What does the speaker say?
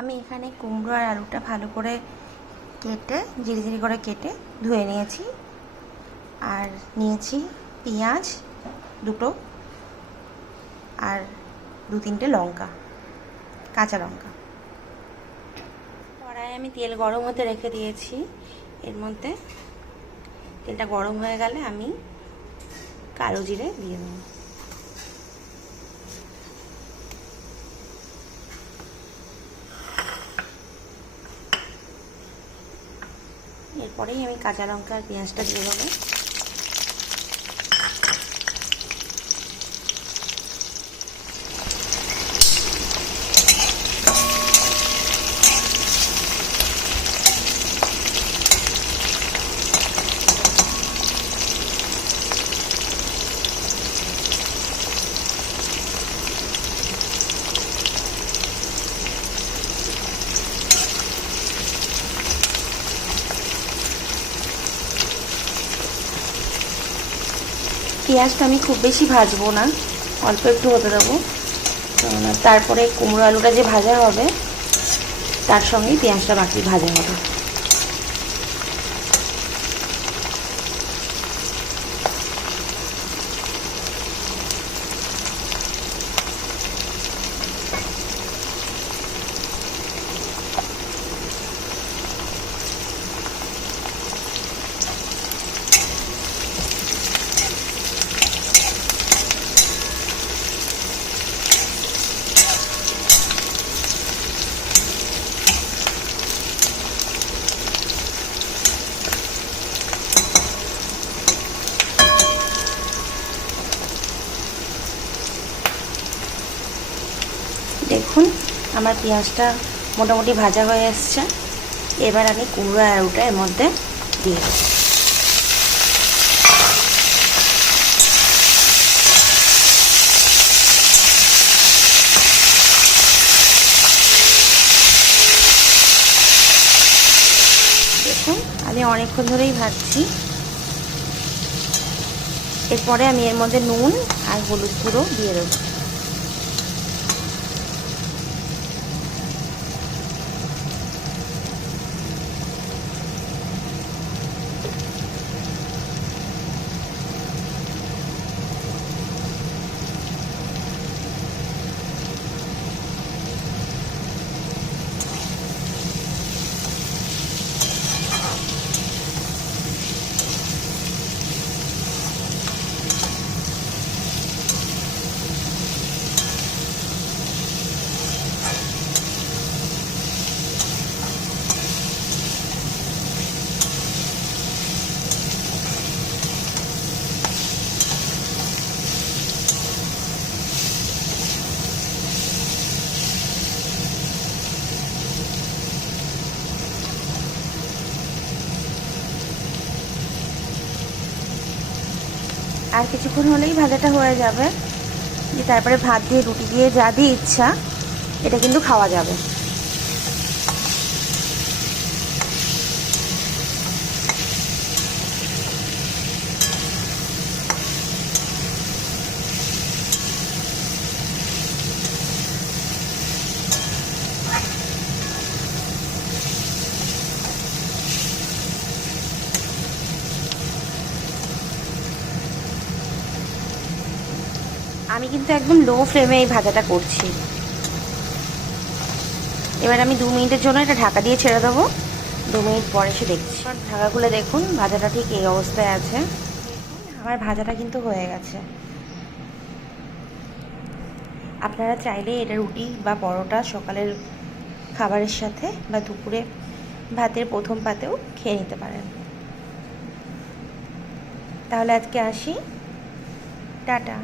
আমি এখানে কুমড়ো আর আলুটা ভালো করে কেটে ঝিরিঝিরি করে কেটে ধুয়ে নিয়েছি। আর নিয়েছি পেঁয়াজ দুটো আর দু তিনটে লঙ্কা, কাঁচা লঙ্কা। কড়াইয়ে আমি তেল গরম হতে রেখে দিয়েছি। এর মধ্যে তেলটা গরম হয়ে গেলে আমি কালো জিরে দিয়ে দেবো। এরপরেই আমি কাঁচা লঙ্কা আর পেঁয়াজটা দিয়ে দেবো। পেঁয়াজটা আমি খুব বেশি ভাজবো না, অল্প একটু হতে দেবো। তারপরে কুমড়ো আলুটা যে ভাজা হবে তার সঙ্গেই পেঁয়াজটা বাকি ভাজা হবে। দেখুন আমার পেঁয়াজটা মোটামুটি ভাজা হয়ে এসছে। এবার আমি কুমড়ো আর আলুটা এর মধ্যে দিয়ে দেবো। দেখুন আমি অনেকক্ষণ ধরেই ভাজছি। এরপরে আমি এর মধ্যে নুন আর হলুদ গুঁড়ো দিয়ে দেবো। আর কিছুক্ষণ হলেই ভাজাটা হয়ে যাবে। তারপরে ভাত দিয়ে রুটি দিয়ে যা দিয়ে ইচ্ছা এটা কিন্তু খাওয়া যাবে। আমি কিন্তু একদম লো ফ্লেমে এই ভাজাটা করছি। এবার আমি 2 মিনিটের জন্য এটা ঢাকা দিয়ে ছেড়ে দেবো। 2 মিনিট পরে এসে দেখছি। ঢাকা খুলে দেখুন ভাজাটা ঠিক এই অবস্থায় আছে। আমার ভাজাটা কিন্তু হয়ে গেছে। আপনারা চাইলে এটা রুটি বা পরোটা সকালের খাবারের সাথে বা দুপুরে ভাতের প্রথম পাতেও খেয়ে নিতে পারেন। তাহলে আজকে আসি, টাটা।